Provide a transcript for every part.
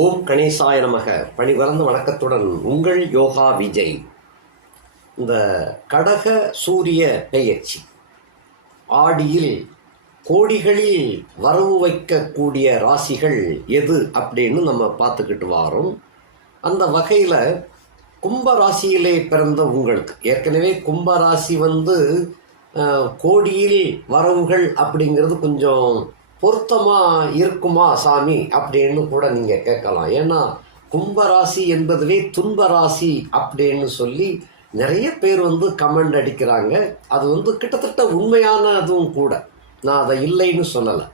ஓம் கணேசாய நமக. பணிவரந்த வணக்கத்துடன் உங்கள் யோகா விஜய். இந்த கடக சூரிய பெயர்ச்சி. ஆடியில் கோடிகளில் வரவு வைக்கக்கூடிய ராசிகள் எது அப்படின்னு நம்ம பார்த்துக்கிட்டு வாரோம். அந்த வகையில் கும்ப ராசியிலே பிறந்த உங்களுக்கு ஏற்கனவே கும்ப ராசி வந்து கோடியில் வரவுகள் அப்படிங்கிறது கொஞ்சம் பொருத்தமாக இருக்குமா சாமி அப்படின்னு கூட நீங்கள் கேட்கலாம். ஏன்னா கும்பராசி என்பதுவே துன்ப ராசி அப்படின்னு சொல்லி நிறைய பேர் வந்து கமெண்ட் அடிக்கிறாங்க. அது வந்து கிட்டத்தட்ட உண்மையானதும் கூட. நான் அதை இல்லைன்னு சொல்லலை.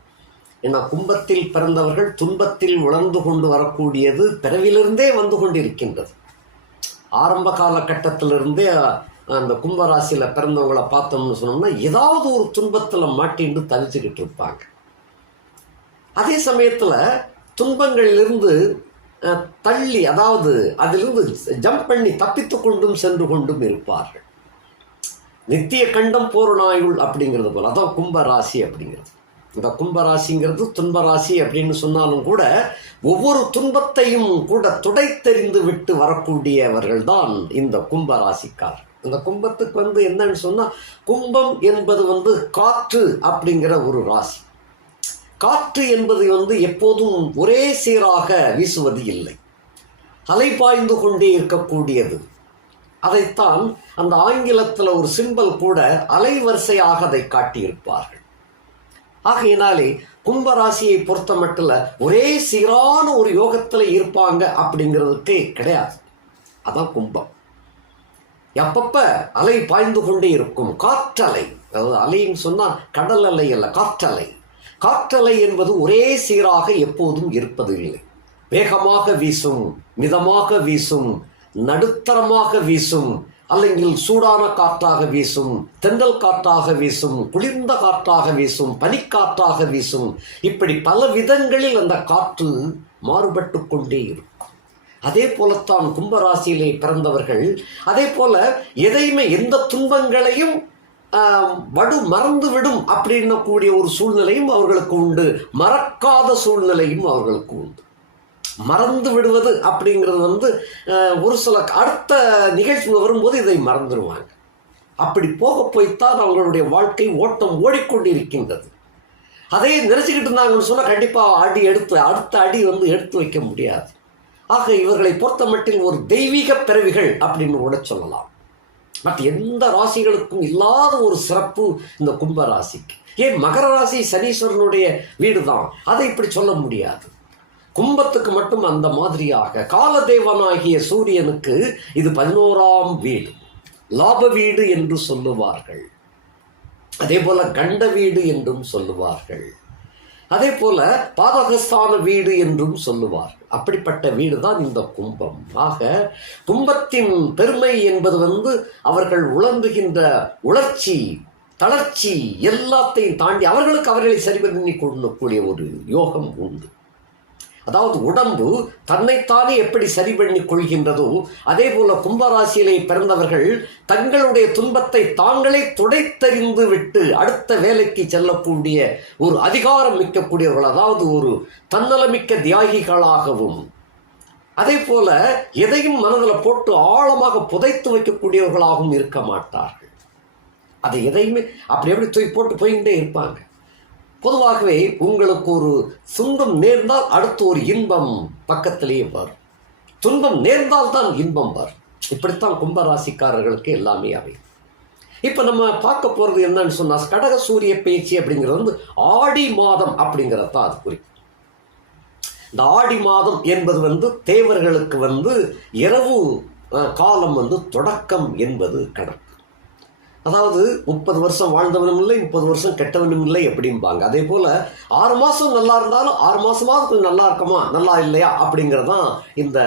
ஏன்னா கும்பத்தில் பிறந்தவர்கள் துன்பத்தில் உணர்ந்து கொண்டு வரக்கூடியது பிறவிலிருந்தே வந்து கொண்டிருக்கின்றது. ஆரம்ப காலகட்டத்திலிருந்தே அந்த கும்பராசியில் பிறந்தவங்கள பார்த்தோம்னு சொன்னோம்னா ஏதாவது ஒரு துன்பத்தில் மாட்டின்னு தவிச்சுக்கிட்டு இருப்பாங்க. அதே சமயத்தில் துன்பங்களிலிருந்து தள்ளி அதாவது அதிலிருந்து ஜம்ப் பண்ணி தப்பித்து கொண்டும் சென்று கொண்டும் இருப்பார்கள். நித்திய கண்டம் பூரணாயுள் அப்படிங்கிறது போல் அதான் கும்பராசி அப்படிங்கிறது. இந்த கும்பராசிங்கிறது துன்பராசி அப்படின்னு சொன்னாலும் கூட ஒவ்வொரு துன்பத்தையும் கூட துடைத்தெறிந்து விட்டு வரக்கூடியவர்கள் தான் இந்த கும்பராசிக்கார் இந்த கும்பத்துக்கு வந்து என்னன்னு சொன்னால் கும்பம் என்பது வந்து காற்று அப்படிங்கிற ஒரு ராசி. காற்று என்பது வந்து எப்போதும் ஒரே சீராக வீசுவது இல்லை. அலை பாய்ந்து கொண்டே இருக்கக்கூடியது. அதைத்தான் அந்த ஆங்கிலத்தில் ஒரு சிம்பல் கூட அலைவரிசையாக அதை காட்டியிருப்பார்கள். ஆகையினாலே கும்பராசியை பொறுத்த மட்டும் ஒரே சீரான ஒரு யோகத்தில் இருப்பாங்க அப்படிங்கிறதுக்கே கிடையாது. அதான் கும்பம். எப்பப்ப அலை பாய்ந்து கொண்டே இருக்கும். காற்றலை. அதாவது அலைன்னு சொன்னால் கடல் அலை அல்ல காற்றலை. காற்றலை என்பது ஒரே சீராக எப்போதும் இருப்பது இல்லை வேகமாக வீசும் மிதமாக வீசும் நடுத்தரமாக வீசும் അല്ലെങ്കിൽ சூடான காற்றாக வீசும் தென்றல் காற்றாக வீசும் குளிர்ந்த காற்றாக வீசும் பனிக்காற்றாக வீசும் இப்படி பல விதங்களில் அந்த காற்று மாறுபட்டு கொண்டே இருக்கும் அதே போலத்தான் கும்பராசியிலே பிறந்தவர்கள் அதே போல எதையுமே எந்த துன்பங்களையும் ஆஹ், வடு மறந்து விடும் அப்படின்னக்கூடிய ஒரு சூழ்நிலையும் அவர்களுக்கு உண்டு. மறக்காத சூழ்நிலையும் அவர்களுக்கு உண்டு. மறந்து விடுவது அப்படிங்கிறது வந்து ஒரு சில அடுத்த நிகழ்ச்சி வரும்போது இதை மறந்துடுவாங்க அப்படி போக போய்த்தான் அவர்களுடைய வாழ்க்கை ஓட்டம் ஓடிக்கொண்டிருக்கின்றது. அதே நினச்சிக்கிட்டு இருந்தாங்கன்னு சொன்னால் கண்டிப்பாக அடி எடுத்து அடுத்த அடி வந்து எடுத்து வைக்க முடியாது. ஆக இவர்களை பொறுத்த மட்டில் ஒரு தெய்வீக பிறவிகள் அப்படின்னு கூட சொல்லலாம். மற்ற எந்த ராசிகளுக்கும் இல்லாத ஒரு சிறப்பு இந்த கும்ப ராசிக்கு. ஏன் மகர ராசி சனீஸ்வரனுடைய வீடு தான் அதை இப்படி சொல்ல முடியாது. கும்பத்துக்கு மட்டும் அந்த மாதிரியாக காலதேவனாகிய சூரியனுக்கு இது பதினோராம் வீடு. லாப வீடு என்று சொல்லுவார்கள். அதே போல கண்ட வீடு என்றும் சொல்லுவார்கள். அதே போல பாதகஸ்தான வீடு என்றும் சொல்லுவார்கள். அப்படிப்பட்ட வீடு தான் இந்த கும்பம். ஆக கும்பத்தின் பெருமை என்பது வந்து அவர்கள் உழந்துகின்ற உணர்ச்சி தளர்ச்சி எல்லாத்தையும் தாண்டி அவர்களுக்கு அவர்களை சரி பண்ணி கொள்ளக்கூடிய ஒரு யோகம் உண்டு. அதாவது உடம்பு தன்னைத்தானே எப்படி சரி பண்ணி கொள்கின்றதோ அதே போல கும்பராசியிலே பிறந்தவர்கள் தங்களுடைய துன்பத்தை தாங்களே துடைத்தறிந்து விட்டு அடுத்த வேலைக்கு செல்லக்கூடிய ஒரு அதிகாரம் மிக்கக்கூடியவர்கள் அதாவது ஒரு தன்னலமிக்க தியாகிகளாகவும் அதே போல எதையும் மனதில் போட்டு ஆழமாக புதைத்து வைக்கக்கூடியவர்களாகவும் இருக்க மாட்டார்கள். அதை எதையுமே அப்படி எப்படி தூக்கி போட்டு போய்கிட்டே இருப்பாங்க. பொதுவாகவே உங்களுக்கு ஒரு துன்பம் நேர்ந்தால் அடுத்து ஒரு இன்பம் பக்கத்திலேயே வரும். துன்பம் நேர்ந்தால் தான் இன்பம் வரும். இப்படித்தான் கும்பராசிக்காரர்களுக்கு எல்லாமே அவை. இப்போ நம்ம பார்க்க போகிறது என்னன்னு சொன்னால் கடக சூரிய பேச்சு அப்படிங்கிறது வந்து ஆடி மாதம் அப்படிங்கிறது தான் அது குறிக்கும். இந்த ஆடி மாதம் என்பது வந்து தேவர்களுக்கு வந்து இரவு காலம் வந்து தொடக்கம் என்பது கணக்கு அதாவது முப்பது வருஷம் வாழ்ந்தவனும் இல்லை முப்பது வருஷம் கெட்டவனும் இல்லை அப்படிம்பாங்க. அதே போல் ஆறு மாதம் நல்லா இருந்தாலும் ஆறு மாதமாவது கொஞ்சம் நல்லா இருக்குமா நல்லா இல்லையா அப்படிங்கிறது தான் இந்த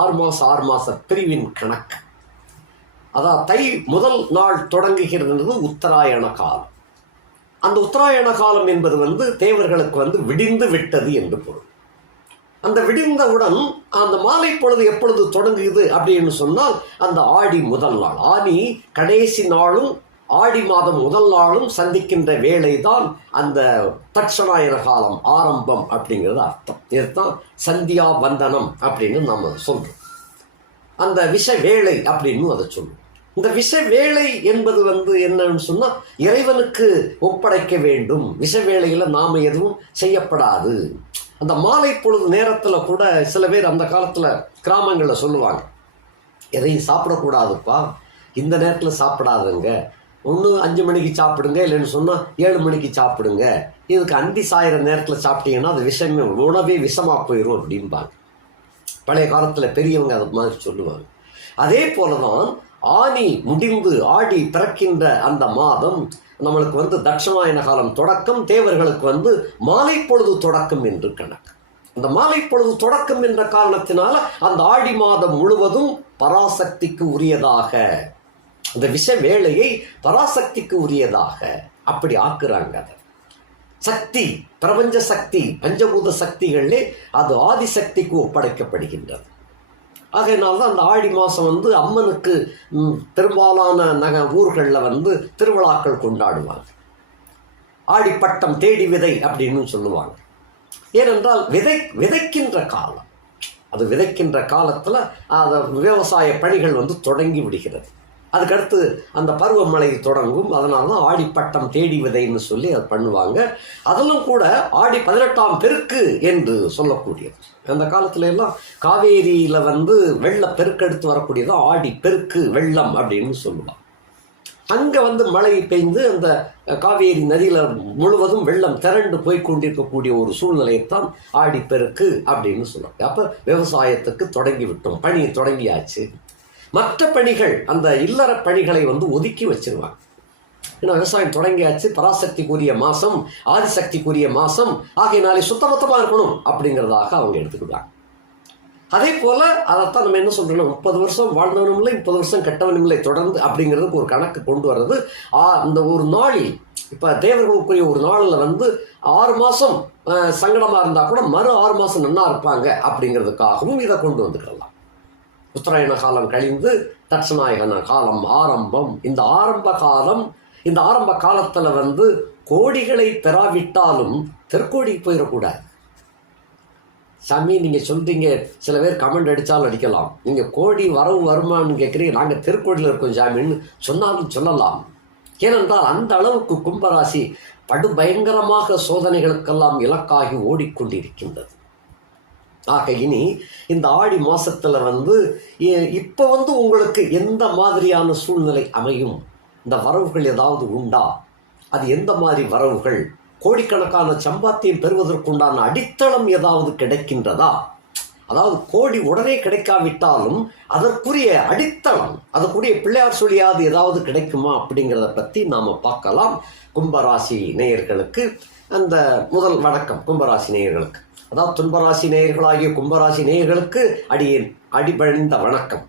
ஆறு மாதம் ஆறு மாத பிரிவின் கணக்கு. அதான் தை முதல் நாள் தொடங்குகிறது உத்தராயண காலம். அந்த உத்தராயண காலம் என்பது வந்து தேவர்களுக்கு வந்து விடிந்து விட்டது என்று பொருள். அந்த விடிந்தவுடன் அந்த மாலை பொழுது எப்பொழுது தொடங்குது அப்படின்னு சொன்னால் அந்த ஆடி முதல் நாள். ஆனி கடைசி நாளும் ஆடி மாதம் முதல் நாளும் சந்திக்கின்ற வேலை தான் அந்த தட்சணாயன காலம் ஆரம்பம் அப்படிங்கிறது அர்த்தம். இதுதான் சந்தியா வந்தனம் அப்படின்னு நம்ம சொல்றோம். அந்த விஷ வேலை அப்படின்னு அதை சொல்லுவோம் இந்த விஷ வேலை என்பது வந்து என்னன்னு சொன்னால் இறைவனுக்கு ஒப்படைக்க வேண்டும். விஷ வேலையில் நாம் எதுவும் செய்யப்படாது. அந்த மாலை பொழுது நேரத்தில் கூட சில பேர் அந்த காலத்தில் கிராமங்களில் சொல்லுவாங்க எதையும் சாப்பிடக்கூடாதுப்பா. இந்த நேரத்தில் சாப்பிடாதுங்க. ஒன்று அஞ்சு மணிக்கு சாப்பிடுங்க இல்லைன்னு சொன்னால் ஏழு மணிக்கு சாப்பிடுங்க. இதுக்கு அந்தி சாயிற நேரத்தில் சாப்பிட்டீங்கன்னா அது விஷமே உணவே விஷமாக போயிடும் அப்படிம்பாங்க. பழைய காலத்தில் பெரியவங்க அது மாதிரி சொல்லுவாங்க. அதே போல தான் ஆனி முடிந்து ஆடி பிறக்கின்ற அந்த மாதம் நம்மளுக்கு வந்து தட்சணாயன காலம் தொடக்கம் தேவர்களுக்கு வந்து மாலை பொழுது தொடக்கம் என்று கணக்கு. அந்த மாலை பொழுது தொடக்கம் என்ற காரணத்தினால அந்த ஆடி மாதம் முழுவதும் பராசக்திக்கு உரியதாக அந்த விஷ வேளையை பராசக்திக்கு உரியதாக அப்படி ஆக்குறாங்க அதை. சக்தி பிரபஞ்ச சக்தி பஞ்சபூத சக்திகளிலே அது ஆதிசக்திக்கு ஒப்படைக்கப்படுகின்றது. ஆகையினால தான் அந்த ஆடி மாதம் வந்து அம்மனுக்கு பெரும்பாலான நக ஊர்களில் வந்து திருவிழாக்கள் கொண்டாடுவாங்க. ஆடிப்பட்டம் தேடி விதை அப்படின்னு சொல்லுவாங்க. ஏனென்றால் விதை விதைக்கின்ற காலம். அது விதைக்கின்ற காலத்தில் அதை விவசாய பணிகள் வந்து தொடங்கி விடுகிறது. அதுக்கடுத்து அந்த பருவமழை தொடங்கும். அதனால தான் ஆடிப்பட்டம் தேடி விதைன்னு சொல்லி அதை பண்ணுவாங்க. அதிலும் கூட ஆடி பதினெட்டாம் பெருக்கு என்று சொல்லக்கூடியது. அந்த காலத்துல எல்லாம் காவேரியில் வந்து வெள்ள பெருக்கெடுத்து வரக்கூடியது. ஆடி பெருக்கு வெள்ளம் அப்படின்னு சொல்லுவாங்க. அங்கே வந்து மழை பெய்ந்து அந்த காவேரி நதியில் முழுவதும் வெள்ளம் திரண்டு போய் கொண்டிருக்கக்கூடிய ஒரு சூழ்நிலையைத்தான் ஆடிப்பெருக்கு அப்படின்னு சொல்லுவாங்க. அப்போ விவசாயத்துக்கு தொடங்கி விட்டோம். பணி தொடங்கியாச்சு. மற்ற பணிகள் அந்த இல்லற பணிகளை வந்து ஒதுக்கி வச்சிருவாங்க. ஏன்னா விவசாயம் தொடங்கியாச்சு பராசக்திக்குரிய மாதம் ஆதிசக்திக்குரிய மாதம் ஆகையினாலே சுத்தமத்தமாக இருக்கணும் அப்படிங்கிறதாக அவங்க எடுத்துக்கிட்டாங்க. அதே போல் அதைத்தான் நம்ம என்ன சொல்கிறோம் முப்பது வருஷம் வாழ்ந்தவனும் இல்லை முப்பது வருஷம் கெட்டவனும் இல்லை தொடர்ந்து அப்படிங்கிறதுக்கு ஒரு கணக்கு கொண்டு வர்றது அந்த இந்த ஒரு நாளில் இப்போ தேவர்களுக்குரிய ஒரு நாளில் வந்து ஆறு மாதம் சங்கடமாக இருந்தால் கூட மறு ஆறு மாதம் நன்னா இருப்பாங்க அப்படிங்கிறதுக்காகவும் இதை கொண்டு வந்துக்கலாம் உத்தராயண காலம் கழிந்து தட்சநாயகன காலம் ஆரம்பம். இந்த ஆரம்ப காலம் இந்த ஆரம்ப காலத்தில் வந்து கோடிகளை பெறாவிட்டாலும் தெற்கோடிக்கு போயிடக்கூடாது. சாமி நீங்கள் சொல்கிறீங்க சில பேர் கமெண்ட் அடித்தாலும் அடிக்கலாம். நீங்கள் கோடி வரவு வருமானு கேட்குறீங்க நாங்கள் திருக்கோடியில் இருக்கோம் சாமின்னு சொன்னாலும் சொல்லலாம். ஏனென்றால் அந்த அளவுக்கு கும்பராசி படுபயங்கரமாக சோதனைகளுக்கெல்லாம் இலக்காகி ஓடிக்கொண்டிருக்கின்றது. ஆக இனி இந்த ஆடி மாசத்துல வந்து இப்போ வந்து உங்களுக்கு எந்த மாதிரியான சூழ்நிலை அமையும்? இந்த வரவுகள் ஏதாவது உண்டா? அது எந்த மாதிரி வரவுகள்? கோடிக்கணக்கான சம்பாத்தியம் பெறுவதற்குண்டான அடித்தளம் ஏதாவது கிடைக்கின்றதா? அதாவது கோடி உடனே கிடைக்காவிட்டாலும் அதற்குரிய அடித்தளம் அதற்குரிய பிள்ளையார் சொல்லியாவது ஏதாவது கிடைக்குமா அப்படிங்கிறத பற்றி நாம் பார்க்கலாம். கும்பராசி நேயர்களுக்கு அந்த முதல் வணக்கம் கும்பராசி நேயர்களுக்கு. அதாவது துன்பராசி நேயர்களாகிய கும்பராசி நேயர்களுக்கு அடியேன் அடிபணிந்த வணக்கம்.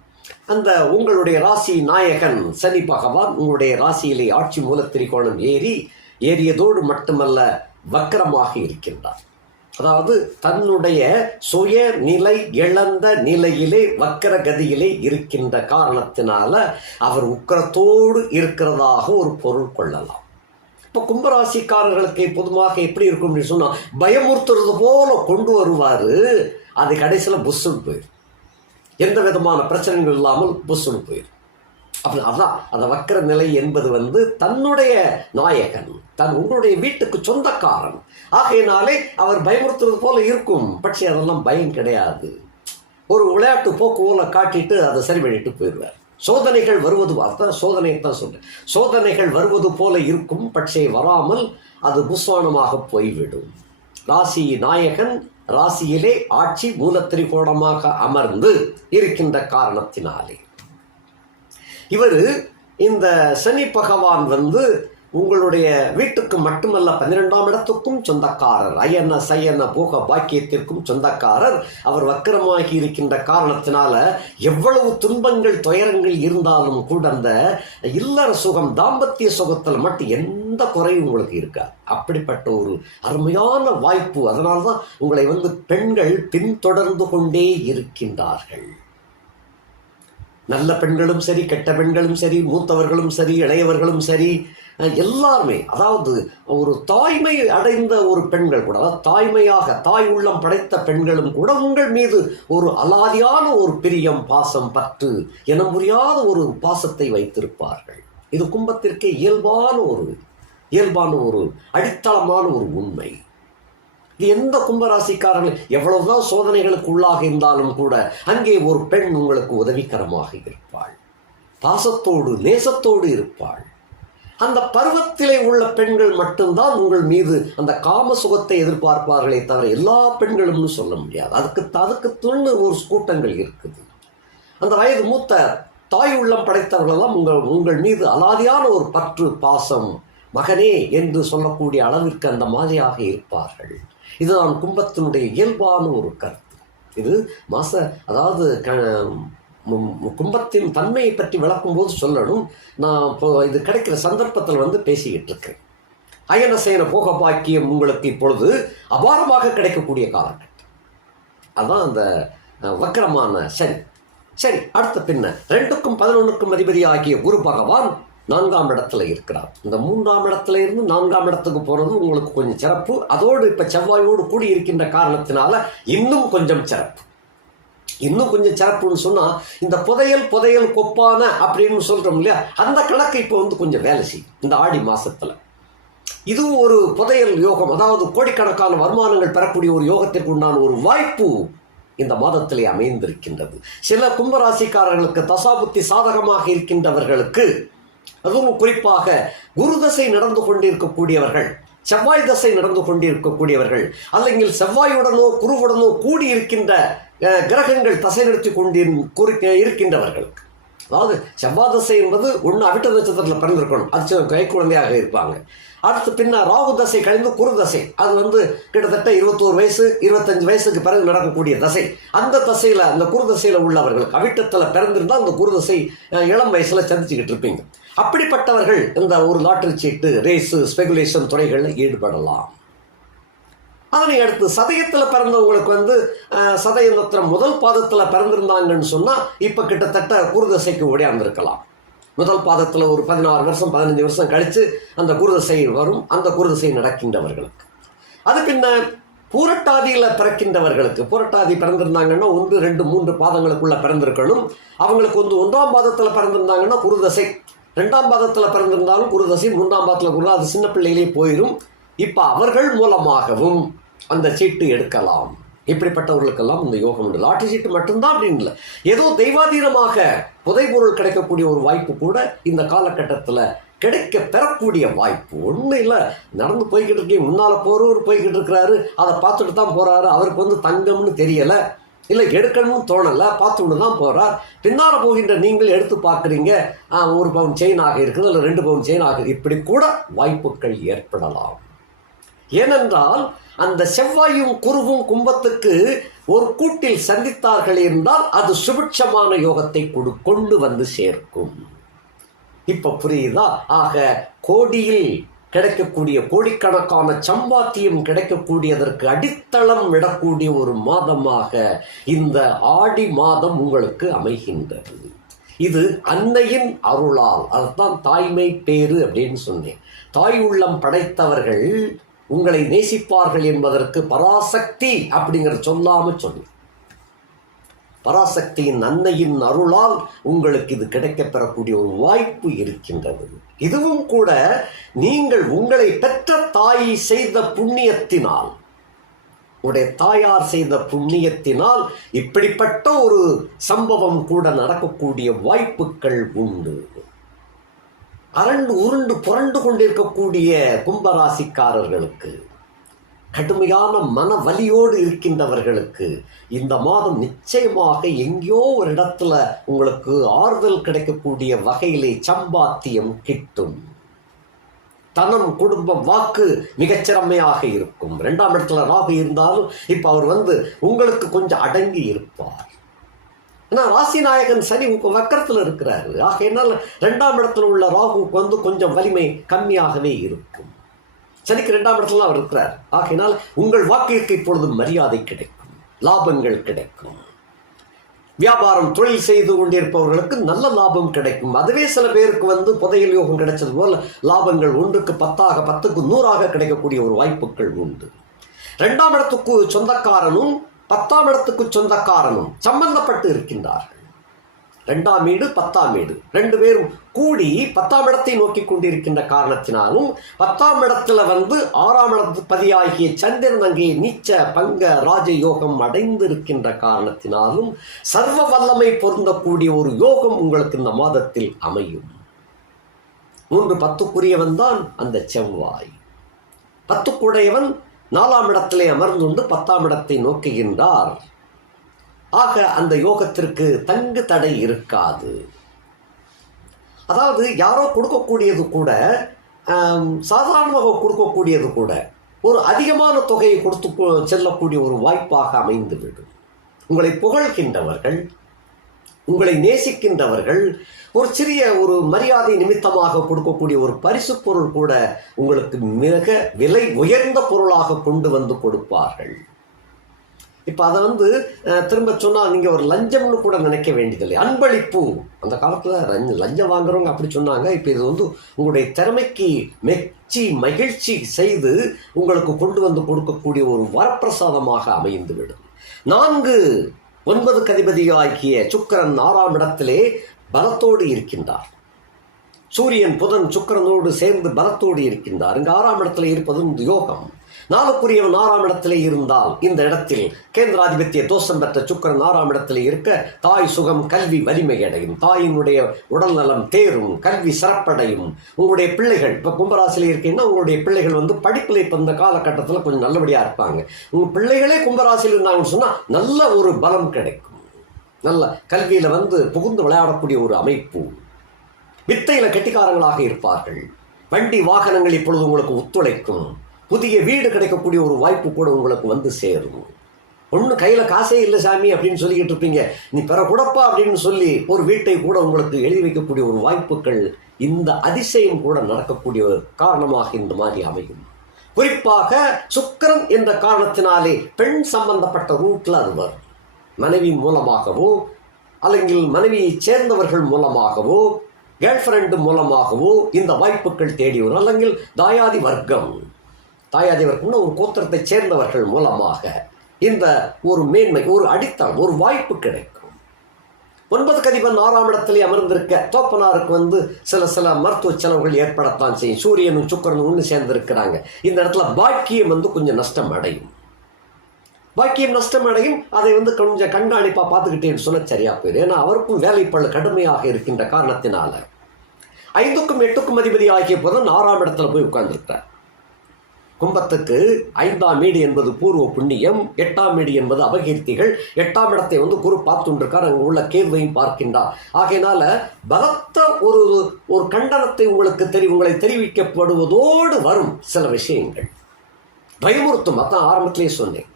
அந்த உங்களுடைய ராசி நாயகன் சனி பகவான் உங்களுடைய ராசியிலே ஆட்சி மூலத்திரிகோணம் ஏறி ஏறியதோடு மட்டுமல்ல வக்கரமாக இருக்கின்றார். அதாவது தன்னுடைய சுய நிலை இழந்த நிலையிலே வக்கர கதியிலே இருக்கின்ற காரணத்தினால அவர் உக்கரத்தோடு இருக்கிறதாக ஒரு பொருள் கொள்ளலாம். இப்போ கும்பராசிக்காரர்களுக்கு பொதுவாக எப்படி இருக்கும் அப்படின்னு சொன்னால் பயமுறுத்துறது போல கொண்டு வருவார். அது கடைசியில் புஷ்ஷுன்னு போயிடும் எந்த விதமான பிரச்சனைகள் இல்லாமல் புஷ்ஷுன்னு போயிடும் அப்படி அதான் அந்த வக்கர நிலை என்பது வந்து தன்னுடைய நாயகன் தன் உங்களுடைய வீட்டுக்கு சொந்தக்காரன். ஆகையினாலே அவர் பயமுறுத்துறது போல இருக்கும். பட்சே அதெல்லாம் பயம் கிடையாது. ஒரு விளையாட்டு போக்கு போல காட்டிட்டு அதை சரி பண்ணிட்டு போயிடுவார். சோதனைகள் வருவது அதான் சோதனை தான் சொல்கிறேன் சோதனைகள் வருவது போல இருக்கும் பட்சே வராமல் அது புஸ்வானமாக போய்விடும். ராசி நாயகன் ராசியிலே ஆட்சி மூலத்திரிகோணமாக அமர்ந்து இருக்கின்ற காரணத்தினாலே. இவர் இந்த சனி பகவான் வந்து உங்களுடைய வீட்டுக்கு மட்டுமல்ல பன்னிரெண்டாம் இடத்துக்கும் சொந்தக்காரர் அயன சயன போக பாக்கியத்திற்கும் சொந்தக்காரர். அவர் வக்கரமாகி இருக்கின்ற காரணத்தினால எவ்வளவு துன்பங்கள் துயரங்கள் இருந்தாலும் கூட அந்த இல்லற சுகம் தாம்பத்திய சுகத்தில் மட்டும் எந்த குறையும் உங்களுக்கு இருக்காது. அப்படிப்பட்ட ஒரு அருமையான வாய்ப்பு. அதனால்தான் உங்களை வந்து பெண்கள் பின்தொடர்ந்து கொண்டே இருக்கின்றார்கள். நல்ல பெண்களும் சரி கெட்ட பெண்களும் சரி மூத்தவர்களும் சரி இளையவர்களும் சரி எல்லாருமே அதாவது ஒரு தாய்மை அடைந்த ஒரு பெண்கள் கூட அதாவது தாய்மையாக தாய் உள்ளம் படைத்த பெண்களும் கூட உங்கள் மீது ஒரு அலாதியான ஒரு பிரியம் பாசம் பற்று என முடியாத ஒரு பாசத்தை வைத்திருப்பார்கள். இது கும்பத்திற்கே இயல்பான ஒரு இயல்பான ஒரு அடித்தளமான ஒரு உண்மை. இது எந்த கும்பராசிக்காரர்கள் எவ்வளவுதான் சோதனைகளுக்கு உள்ளாக இருந்தாலும் கூட அங்கே ஒரு பெண் உங்களுக்கு உதவிகரமாக இருப்பாள். பாசத்தோடு நேசத்தோடு இருப்பாள். அந்த பருவத்திலே உள்ள பெண்கள் மட்டும்தான் உங்கள் மீது அந்த காம சுகத்தை எதிர்பார்ப்பார்களே தவிர எல்லா பெண்களும்னு சொல்ல முடியாது. அதுக்கு அதுக்கு துண்ணு ஒரு கூட்டங்கள் இருக்குது. அந்த வயது மூத்த தாய் உள்ளம் படைத்தவர்களெல்லாம் உங்கள் உங்கள் மீது அலாதியான ஒரு பற்று பாசம் மகனே என்று சொல்லக்கூடிய அளவிற்கு அந்த மாதிரியாக இருப்பார்கள். இதுதான் கும்பத்தினுடைய இயல்பான ஒரு கருத்து. இது மாச அதாவது க கும்பத்தின் தன்மையை பற்றி விளக்கும்போது சொல்லணும். நான் இப்போ இது கிடைக்கிற சந்தர்ப்பத்தில் வந்து பேசிக்கிட்டு இருக்கேன் அயனசேன போக பாக்கியம் உங்களுக்கு இப்பொழுது அபாரமாக கிடைக்கக்கூடிய காலகட்டம். அதான் அந்த வக்கரமான சரி. சரி அடுத்த பின்ன. ரெண்டுக்கும் பதினொன்றுக்கும் அதிபதி ஆகிய குரு பகவான் நான்காம் இடத்துல இருக்கிறார். இந்த மூன்றாம் இடத்துல இருந்து நான்காம் இடத்துக்கு போகிறது உங்களுக்கு கொஞ்சம் சிறப்பு. அதோடு இப்போ செவ்வாயோடு கூடி இருக்கின்ற காரணத்தினால இன்னும் கொஞ்சம் சிறப்பு. இன்னும் கொஞ்சம் சிறப்புன்னு சொன்னால் இந்த புதையல் புதையல் கொப்பான அப்படின்னு சொல்கிறோம் இல்லையா? அந்த கணக்கு இப்போ வந்து கொஞ்சம் வேலை செய்யும் இந்த ஆடி மாதத்தில் இதுவும் ஒரு புதையல் யோகம் அதாவது கோடிக்கணக்கான வருமானங்கள் பெறக்கூடிய ஒரு யோகத்திற்கு உண்டான ஒரு வாய்ப்பு இந்த மாதத்திலே அமைந்திருக்கின்றது. சில கும்பராசிக்காரர்களுக்கு தசாபுத்தி சாதகமாக இருக்கின்றவர்களுக்கு அதுவும் குறிப்பாக குரு தசை நடந்து கொண்டிருக்கக்கூடியவர்கள் செவ்வாய் தசை நடந்து கொண்டிருக்கக்கூடியவர்கள் அல்லங்கில் செவ்வாயுடனோ குருவுடனோ கூடி இருக்கின்ற கிரகங்கள் தசை நடத்தி கொண்டு குறி- இருக்கின்றவர்கள். அதாவது செவ்வாய் தசை என்பது ஒன்று அவிட்ட நட்சத்திரத்தில் பிறந்திருக்கணும். அது கை குழந்தையாக இருப்பாங்க. அடுத்து பின்ன ராகு தசை கழிந்து குரு தசை. அது வந்து கிட்டத்தட்ட இருபத்தோரு வயசு இருபத்தஞ்சு வயசுக்கு பிறகு நடக்கக்கூடிய தசை. அந்த தசையில் அந்த குரு தசையில் உள்ளவர்கள் அவிட்டத்தில் பிறந்திருந்தால் அந்த குரு தசை இளம் வயசில் சந்திச்சுக்கிட்டு இருப்பீங்க. அப்படிப்பட்டவர்கள் இந்த ஒரு லாட்டரி சீட்டு ரேஸு ஸ்பெகுலேஷன் துறைகளில் ஈடுபடலாம். அதனை அடுத்து சதயத்தில் பிறந்தவங்களுக்கு வந்து சதய நத்திரம் முதல் பாதத்தில் பிறந்திருந்தாங்கன்னு சொன்னால் இப்போ கிட்டத்தட்ட குருதசைக்கு ஓடியாந்துருக்கலாம் முதல் பாதத்தில் ஒரு பதினாறு வருஷம் பதினஞ்சு வருஷம் கழித்து அந்த குருதசை வரும் அந்த குருதசை நடக்கின்றவர்களுக்கு. அது பின்ன பூரட்டாதியில் பிறக்கின்றவர்களுக்கு பூரட்டாதி பிறந்திருந்தாங்கன்னா ஒன்று ரெண்டு மூன்று பாதங்களுக்குள்ளே பிறந்திருக்கணும். அவங்களுக்கு வந்து ஒன்றாம் பாதத்தில் பிறந்திருந்தாங்கன்னா குருதசை. ரெண்டாம் பாதத்தில் பிறந்திருந்தாலும் குருதசை மூன்றாம் பாதத்தில் குரு அது சின்ன பிள்ளையிலே போயிடும் இப்போ அவர்கள் மூலமாகவும் அந்த சீட்டு எடுக்கலாம். இப்படிப்பட்டவர்களுக்கெல்லாம் இந்த யோகம் உண்டு. லாட்டரி சீட்டு மட்டும்தான் அப்படின்னு இல்லை. ஏதோ தெய்வாதீனமாக புதைபொருள் கிடைக்கக்கூடிய ஒரு வாய்ப்பு கூட இந்த காலகட்டத்தில் கிடைக்க பெறக்கூடிய வாய்ப்பு ஒன்றும் இல்லை. நடந்து போய்கிட்டு இருக்கீங்க முன்னால் போகிறவர் போய்கிட்டு இருக்கிறாரு அதை பார்த்துட்டு தான் போகிறாரு அவருக்கு வந்து தங்கம்னு தெரியலை. இல்லை எடுக்கணும்னு தோணலை பார்த்துட்டு தான் போகிறார் பின்னால் போகின்ற நீங்கள் எடுத்து பார்க்குறீங்க ஒரு பவுன் செயின் ஆக இருக்குது இல்லை ரெண்டு பவுன் செயின் ஆகுது இப்படி கூட வாய்ப்புகள் ஏற்படலாம். ஏனென்றால் அந்த செவ்வாயும் குருவும் கும்பத்துக்கு ஒரு கூட்டில் சந்தித்தார்கள் என்றால் அது சுபிட்சமான யோகத்தை கொடு கொண்டு வந்து சேர்க்கும். இப்ப புரியுதா? ஆக கோடியில் கிடைக்கக்கூடிய கோடிக்கணக்கான சம்பாத்தியம் கிடைக்கக்கூடியதற்கு அடித்தளம் விடக்கூடிய ஒரு மாதமாக இந்த ஆடி மாதம் உங்களுக்கு அமைகின்றது. இது அன்னையின் அருளால். அதுதான் தாய்மை பேரு அப்படின்னு சொன்னேன். தாய் உள்ளம் படைத்தவர்கள் உங்களை நேசிப்பார்கள் என்பதற்கு பராசக்தி அப்படிங்கிற சொல்லாமல் சொல்லி. பராசக்தியின் அன்னையின் அருளால் உங்களுக்கு இது கிடைக்கப் பெறக்கூடிய ஒரு வாய்ப்பு இருக்கின்றது. இதுவும் கூட நீங்கள் உங்களை பெற்ற தாய் செய்த புண்ணியத்தினால் உடைய தாயார் செய்த புண்ணியத்தினால் இப்படிப்பட்ட ஒரு சம்பவம் கூட நடக்கக்கூடிய வாய்ப்புகள் உண்டு. அரண்டு உருண்டு புரண்டு கொண்டிருக்கக்கூடிய கும்பராசிக்காரர்களுக்கு கடுமையான மன வலியோடு இருக்கின்றவர்களுக்கு இந்த மாதம் நிச்சயமாக எங்கேயோ ஒரு இடத்துல உங்களுக்கு ஆறுதல் கிடைக்கக்கூடிய வகையிலே சம்பாத்தியம் கிட்டும். தனம் குடும்பம் வாக்கு மிகச்சிறமையாக இருக்கும். ரெண்டாம் இடத்துல ராகு இருந்தாலும் இப்போ அவர் வந்து உங்களுக்கு கொஞ்சம் அடங்கி இருப்பார். ஏன்னா ராசிநாயகன் சனி உங்கள் வக்கரத்தில் இருக்கிறாரு. ஆகையினால் ரெண்டாம் இடத்துல உள்ள ராகுவுக்கு வந்து கொஞ்சம் வலிமை கம்மியாகவே இருக்கும். சனிக்கு ரெண்டாம் இடத்துல அவர் இருக்கிறார். ஆகையினால் உங்கள் வாக்கிற்கு இப்பொழுது மரியாதை கிடைக்கும். லாபங்கள் கிடைக்கும். வியாபாரம் தொழில் செய்து கொண்டிருப்பவர்களுக்கு நல்ல லாபம் கிடைக்கும். அதுவே சில பேருக்கு வந்து புதையல் யோகம் கிடைச்சது போல் லாபங்கள் ஒன்றுக்கு பத்தாக பத்துக்கு நூறாக கிடைக்கக்கூடிய ஒரு வாய்ப்புகள் உண்டு. ரெண்டாம் இடத்துக்கு சொந்தக்காரனும் பத்தாம் இடத்துக்கு சொந்தக்காரனும் சம்பந்தப்பட்டு இருக்கின்றார்கள். ரெண்டாம் வீடு பத்தாம் வீடு. ரெண்டு பேரும் கூடி பத்தாம் இடத்தை நோக்கி கொண்டிருக்கின்ற காரணத்தினாலும் பத்தாம் இடத்துல வந்து ஆறாம் இடத்து பதியாகிய சந்திரன் அங்கே நீச்ச பங்க ராஜயோகம் அடைந்திருக்கின்ற காரணத்தினாலும் சர்வ வல்லமை பொருந்தக்கூடிய ஒரு யோகம் உங்களுக்கு இந்த மாதத்தில் அமையும். மூன்று பத்துக்குரியவன் தான் அந்த செவ்வாய். பத்துக்குடையவன் நாலாம் இடத்திலே அமர்ந்துண்டு பத்தாம் இடத்தை நோக்குகின்றார். ஆக அந்த யோகத்திற்கு தங்கு தடை இருக்காது. அதாவது யாரோ கொடுக்கக்கூடியது கூட சாதாரணமாக கொடுக்கக்கூடியது கூட ஒரு அதிகமான தொகையை கொடுத்து செல்லக்கூடிய ஒரு வாய்ப்பாக அமைந்துவிடும். உங்களை புகழ்கின்றவர்கள் உங்களை நேசிக்கின்றவர்கள் ஒரு சிறிய ஒரு மரியாதை நிமித்தமாக கொடுக்கக்கூடிய ஒரு பரிசு பொருள் கூட உங்களுக்கு மிக விலை உயர்ந்த பொருளாக கொண்டு வந்து கொடுப்பார்கள். இப்போ அதை வந்து திரும்ப சொன்னால் நீங்கள் ஒரு லஞ்சம்னு கூட நினைக்க வேண்டியதில்லை. அன்பளிப்பு. அந்த காலத்தில் லஞ்சம் வாங்குறவங்க அப்படி சொன்னாங்க. இப்போ இது வந்து உங்களுடைய திறமைக்கு மெச்சி மகிழ்ச்சி செய்து உங்களுக்கு கொண்டு வந்து கொடுக்கக்கூடிய ஒரு வரப்பிரசாதமாக அமைந்துவிடும். நான்கு ஒன்பது கதிபதியாகிய சுக்கிரன் ஆறாம் இடத்திலே பலத்தோடு இருக்கின்றார். சூரியன் புதன் சுக்கிரனோடு சேர்ந்து பலத்தோடு இருக்கின்றார். இங்கு ஆறாம் இடத்துல இருப்பது யோகம் நாளுக்குரியவன் ஆறாம் இடத்திலே இருந்தால் இந்த இடத்தில் கேந்திராதிபத்திய தோஷம் பெற்ற சுக்கரன் ஆறாம் இடத்திலே இருக்க தாய் சுகம் கல்வி வலிமை அடையும். தாயினுடைய உடல் நலம் தேரும் கல்வி சிறப்படையும். உங்களுடைய பிள்ளைகள் இப்போ கும்பராசியில் இருக்கீங்கன்னா உங்களுடைய பிள்ளைகள் வந்து படிப்பில் இப்போ இந்த காலகட்டத்தில் கொஞ்சம் நல்லபடியாக இருப்பாங்க. உங்கள் பிள்ளைகளே கும்பராசியில் இருந்தாங்கன்னு சொன்னால் நல்ல ஒரு பலம் கிடைக்கும். நல்ல கல்வியில் வந்து புகுந்து விளையாடக்கூடிய ஒரு அமைப்பு. வித்தையில் கெட்டிக்காரங்களாக இருப்பார்கள். வண்டி வாகனங்கள் இப்பொழுது உங்களுக்கு ஒத்துழைக்கும். புதிய வீடு கிடைக்கக்கூடிய ஒரு வாய்ப்பு கூட உங்களுக்கு வந்து சேரும் ஒன்றும் கையில் காசே இல்லை சாமி அப்படின்னு சொல்லிக்கிட்டு இருப்பீங்க நீ பெற கூடப்பா அப்படின்னு சொல்லி ஒரு வீட்டை கூட உங்களுக்கு எழுதி வைக்கக்கூடிய ஒரு வாய்ப்புகள் இந்த அதிசயம் கூட நடக்கக்கூடிய ஒரு காரணமாக இந்த மாதிரி அமையும் குறிப்பாக சுக்கிரன் என்ற காரணத்தினாலே பெண் சம்பந்தப்பட்ட ரூட்ல அது வரும் மனைவி மூலமாகவோ അല്ലെങ്കിൽ மனைவியைச் சேர்ந்தவர்கள் மூலமாகவோ கேர்ள் ஃப்ரெண்டு மூலமாகவோ இந்த வாய்ப்புகள் தேடி வரும் അല്ലെങ്കിൽ தாயாதி வர்க்கம் தாயாதி வர்க்கம்னா ஒரு கோத்திரத்தை சேர்ந்தவர்கள் மூலமாக இந்த ஒரு மேன்மை ஒரு அடித்தளம் ஒரு வாய்ப்பு கிடைக்கும். ஒன்பது கதிபன் ஆறாம் இடத்திலே அமர்ந்திருக்க தோப்பனாருக்கு வந்து சில சில மருத்துவ செலவுகள் ஏற்படத்தான் செய்யும். சூரியனும் சுக்கரனும் ஒன்று சேர்ந்திருக்கிறாங்க. இந்த இடத்துல பாக்கியம் வந்து கொஞ்சம் நஷ்டம் அடையும் பாக்கியம் நஷ்டம் அடையும் அதை வந்து கொஞ்சம் கண்காணிப்பாக பார்த்துக்கிட்டேன்னு சொன்ன சரியா போயிடும். ஏன்னா அவருக்கும் வேலைப்பழு கடுமையாக இருக்கின்ற காரணத்தினால. ஐந்துக்கும் எட்டுக்கும் அதிபதி ஆகிய போதும் ஆறாம் இடத்துல போய் உட்கார்ந்துருக்கிறார். கும்பத்துக்கு ஐந்தாம் வீடு என்பது பூர்வ புண்ணியம் எட்டாம் வீடு என்பது அபகீர்த்திகள். எட்டாம் இடத்தை வந்து குரு பார்த்துருக்கார் அங்கு உள்ள கேள்வையும் பார்க்கின்றார். ஆகையினால பலத்த ஒரு ஒரு கண்டனத்தை உங்களுக்கு தெரி உங்களை தெரிவிக்கப்படுவதோடு வரும் சில விஷயங்கள். பயமுறுத்தும் அதான் ஆரம்பத்திலேயே சொன்னேன்.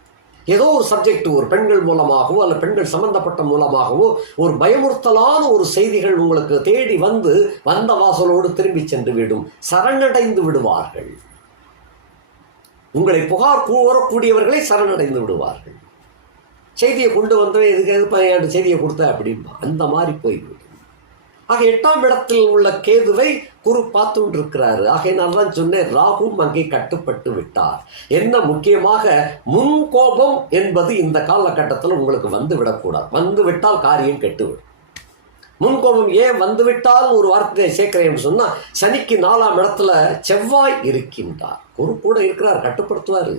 ஏதோ ஒரு சப்ஜெக்ட் ஒரு பெண்கள் மூலமாகவோ அல்ல பெண்கள் சம்பந்தப்பட்ட மூலமாகவோ ஒரு பயமுறுத்தலான ஒரு செய்திகள் உங்களுக்கு தேடி வந்து வந்த வாசலோடு திரும்பி சென்று விடும். சரணடைந்து விடுவார்கள். உங்களை புகார் கூறக்கூடியவர்களை சரணடைந்து விடுவார்கள். செய்தியை கொண்டு வந்தவன் எதுக்கு எது பதினாண்டு செய்தியை கொடுத்த அப்படின்பா? அந்த மாதிரி போய்விடும். ஆக எட்டாம் இடத்தில் உள்ள கேதுவை குரு பார்த்து கொண்டிருக்கிறாரு ஆகையினால தான் சொன்னேன் ராகும் அங்கே கட்டுப்பட்டு விட்டார். என்ன முக்கியமாக முன் கோபம் என்பது இந்த காலகட்டத்தில் உங்களுக்கு வந்து விடக்கூடாது. வந்து விட்டால் காரியம் கெட்டுவிடும். முன்கோபம் ஏன் வந்துவிட்டால் ஒரு வார்த்தையை சேர்க்கிறேன் சொன்னால் சனிக்கு நாலாம் இடத்துல செவ்வாய் இருக்கின்றார். குரு கூட இருக்கிறார் கட்டுப்படுத்துவார்.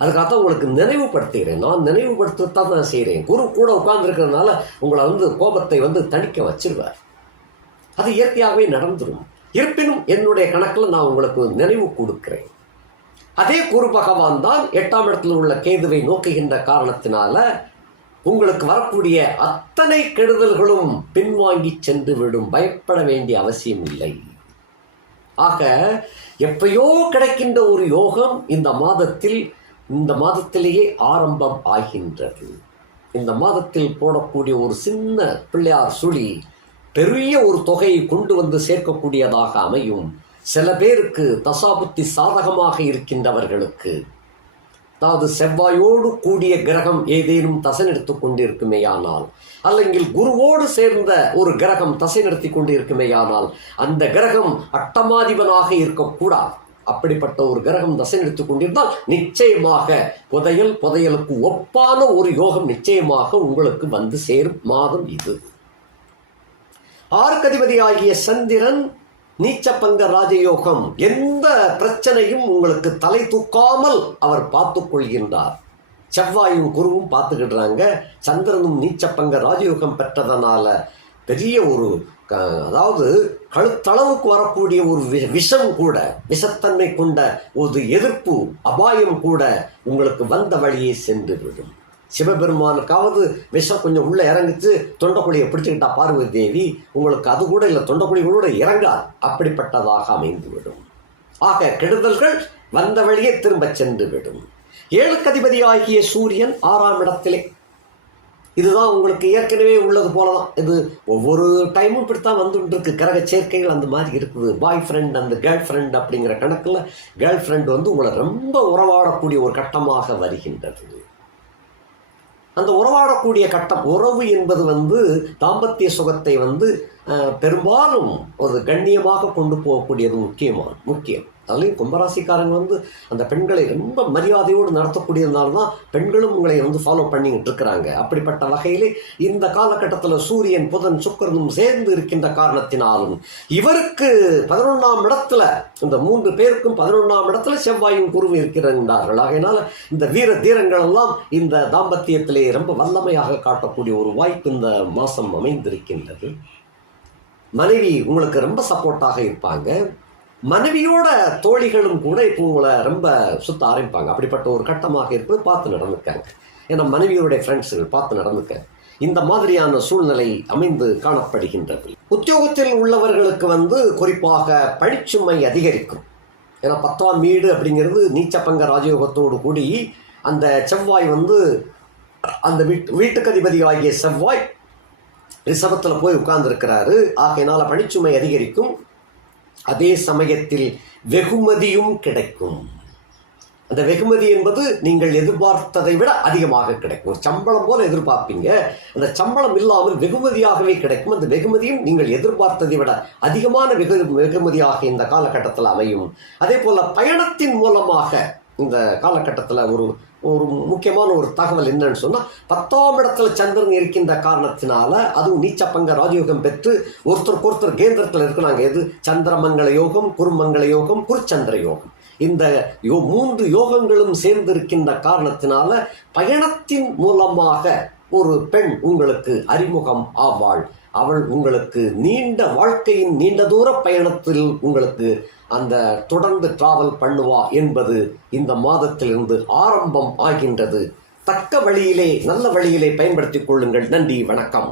அதுக்காகத்தான் உங்களுக்கு நினைவுபடுத்துகிறேன். நான் நினைவுபடுத்தத்தான் நான் செய்கிறேன். குரு கூட உட்கார்ந்துருக்கிறதுனால உங்களை வந்து கோபத்தை வந்து தணிக்க வச்சிருவார். அது இயற்கையாகவே நடந்துடும் இருப்பினும் என்னுடைய கணக்கில் நான் உங்களுக்கு நினைவு கொடுக்கிறேன். அதே குரு பகவான் தான் எட்டாம் இடத்தில் உள்ள கேதுவை நோக்குகின்ற காரணத்தினால உங்களுக்கு வரக்கூடிய அத்தனை கெடுதல்களும் பின்வாங்கி சென்று விடும் பயப்பட வேண்டிய அவசியம் இல்லை. ஆக எப்பயோ கிடைக்கின்ற ஒரு யோகம் இந்த மாதத்தில் இந்த மாதத்திலேயே ஆரம்பம் ஆகின்றது. இந்த மாதத்தில் போடக்கூடிய ஒரு சின்ன பிள்ளையார் சுழி பெரிய ஒரு தொகையை கொண்டு வந்து சேர்க்கக்கூடியதாக அமையும். சில பேருக்கு தசாபுத்தி சாதகமாக இருக்கின்றவர்களுக்கு. அதாவது செவ்வாயோடு கூடிய கிரகம் ஏதேனும் தசை நிறுத்து கொண்டிருக்குமேயானால் அல்லங்கில் குருவோடு சேர்ந்த ஒரு கிரகம் தசை நிறுத்தி கொண்டிருக்குமேயானால் அந்த கிரகம் அட்டமாதிபனாக இருக்கக்கூடாது. அப்படிப்பட்ட ஒரு கிரகம் தசை நிறுத்தி கொண்டிருந்தால் நிச்சயமாக புதையல் புதையலுக்கு ஒப்பான ஒரு யோகம் நிச்சயமாக உங்களுக்கு வந்து சேரும் மாதம் இது. ஆர்கதிபதி ஆகிய சந்திரன் நீச்சப்பங்க ராஜயோகம் எந்த பிரச்சனையும் உங்களுக்கு தலை தூக்காமல் அவர் பார்த்து கொள்கின்றார். செவ்வாயும் குருவும் பார்த்துக்கிடுறாங்க. சந்திரனும் நீச்சப்பங்க ராஜயோகம் பெற்றதனால பெரிய ஒரு க- அதாவது கழுத்தளவுக்கு வரக்கூடிய ஒரு வி- விஷம் கூட விஷத்தன்மை கொண்ட ஒரு எதிர்ப்பு அபாயம் கூட உங்களுக்கு வந்த வழியே சென்று விடும். சிவபெருமானுக்காவது விஷம் கொஞ்சம் உள்ளே இறங்கிச்சு தொண்டக்குழியை பிடிச்சுக்கிட்டா பார்வதி தேவி உங்களுக்கு அது கூட இல்லை தொண்டக்குழிகளோடு கூட இறங்காது. அப்படிப்பட்டதாக அமைந்து விடும் ஆக கெடுதல்கள் வந்த வழியே திரும்பச் சென்று விடும் ஏழுக்கதிபதி ஆகிய சூரியன் ஆறாம் இடத்திலே. இதுதான் உங்களுக்கு ஏற்கனவே உள்ளது போல தான் இது ஒவ்வொரு டைமும் இப்படித்தான் வந்துட்டுருக்கு இருக்கு கிரக சேர்க்கைகள் அந்த மாதிரி இருக்குது. பாய் ஃப்ரெண்ட் அந்த கேர்ள் ஃப்ரெண்ட் அப்படிங்கிற கணக்கில் கேர்ள் ஃப்ரெண்ட் வந்து உங்களை ரொம்ப உறவாடக்கூடிய ஒரு கட்டமாக வருகின்றது. அந்த உறவாடக்கூடிய கட்டம் உறவு என்பது வந்து தாம்பத்திய சுகத்தை வந்து பெரும்பாலும் ஒரு கண்ணியமாக கொண்டு போகக்கூடியது முக்கியமான முக்கியம். அதுலேயும் கும்பராசிக்காரங்க வந்து அந்த பெண்களை ரொம்ப மரியாதையோடு நடத்தக்கூடியதுனால தான் பெண்களும் உங்களை வந்து ஃபாலோ பண்ணிக்கிட்டு இருக்கிறாங்க. அப்படிப்பட்ட வகையிலே இந்த காலகட்டத்தில் சூரியன் புதன் சுக்கிரனும் சேர்ந்து இருக்கின்ற காரணத்தினாலும் இவருக்கு பதினொன்றாம் இடத்துல இந்த மூன்று பேருக்கும் பதினொன்றாம் இடத்துல செவ்வாயும் குருவும் இருக்கிறார்கள். ஆகையினால இந்த வீர தீரங்கள் எல்லாம் இந்த தாம்பத்தியத்திலே ரொம்ப வல்லமையாக காட்டக்கூடிய ஒரு வாய்ப்பு இந்த மாதம் அமைந்திருக்கின்றது. மனைவி உங்களுக்கு ரொம்ப சப்போர்ட்டாக இருப்பாங்க. மனைவியோட தோழிகளும் கூட இப்போ உங்களை ரொம்ப சுத்த ஆரம்பிப்பாங்க. அப்படிப்பட்ட ஒரு கட்டமாக இருப்பது பார்த்து நடந்துக்காங்க. ஏன்னா மனைவியோடைய ஃப்ரெண்ட்ஸுகள் பார்த்து நடந்துக்க. இந்த மாதிரியான சூழ்நிலை அமைந்து காணப்படுகின்றது. உத்தியோகத்தில் உள்ளவர்களுக்கு வந்து குறிப்பாக பணிச்சுமை அதிகரிக்கும். ஏன்னா பத்தாம் வீடு அப்படிங்கிறது நீச்சப்பங்க ராஜயோகத்தோடு கூடி அந்த செவ்வாய் வந்து அந்த வீட்டு வீட்டுக்கு அதிபதி ஆகிய செவ்வாய் ரிஷபத்தில் போய் உட்கார்ந்துருக்கிறாரு. ஆகையினால் பணிச்சுமை அதிகரிக்கும். அதே சமயத்தில் வெகுமதியும் கிடைக்கும். அந்த வெகுமதி என்பது நீங்கள் எதிர்பார்த்ததை விட அதிகமாக கிடைக்கும். ஒரு சம்பளம் போல எதிர்பார்ப்பீங்க. அந்த சம்பளம் இல்லாமல் வெகுமதியாகவே கிடைக்கும். அந்த வெகுமதியும் நீங்கள் எதிர்பார்த்ததை விட அதிகமான வெகு வெகுமதியாக இந்த காலகட்டத்தில் அமையும். அதே போல் பயணத்தின் மூலமாக இந்த காலகட்டத்தில் ஒரு ஒரு முக்கியமான ஒரு தகவல் என்னன்னு சொன்னால் பத்தாம் இடத்துல சந்திரன் இருக்கின்ற காரணத்தினால அதுவும் நீச்சப்பங்க ராஜயோகம் பெற்று ஒருத்தருக்கு ஒருத்தர் கேந்திரத்தில் இருக்கிறாங்க. எது? சந்திரமங்கல யோகம் குருமங்கல யோகம் குருச்சந்திர யோகம். இந்த யோ மூன்று யோகங்களும் சேர்ந்திருக்கின்ற காரணத்தினால பயணத்தின் மூலமாக ஒரு பெண் உங்களுக்கு அறிமுகம் ஆவாள். அவள் உங்களுக்கு நீண்ட வாழ்க்கையின் நீண்ட தூர பயணத்தில் உங்களுக்கு அந்த தொடர்ந்து டிராவல் பண்ணுவா என்பது இந்த மாதத்திலிருந்து ஆரம்பம் ஆகின்றது. தக்க வழியிலே நல்ல வழியிலே பயன்படுத்திக் கொள்ளுங்கள். நன்றி வணக்கம்.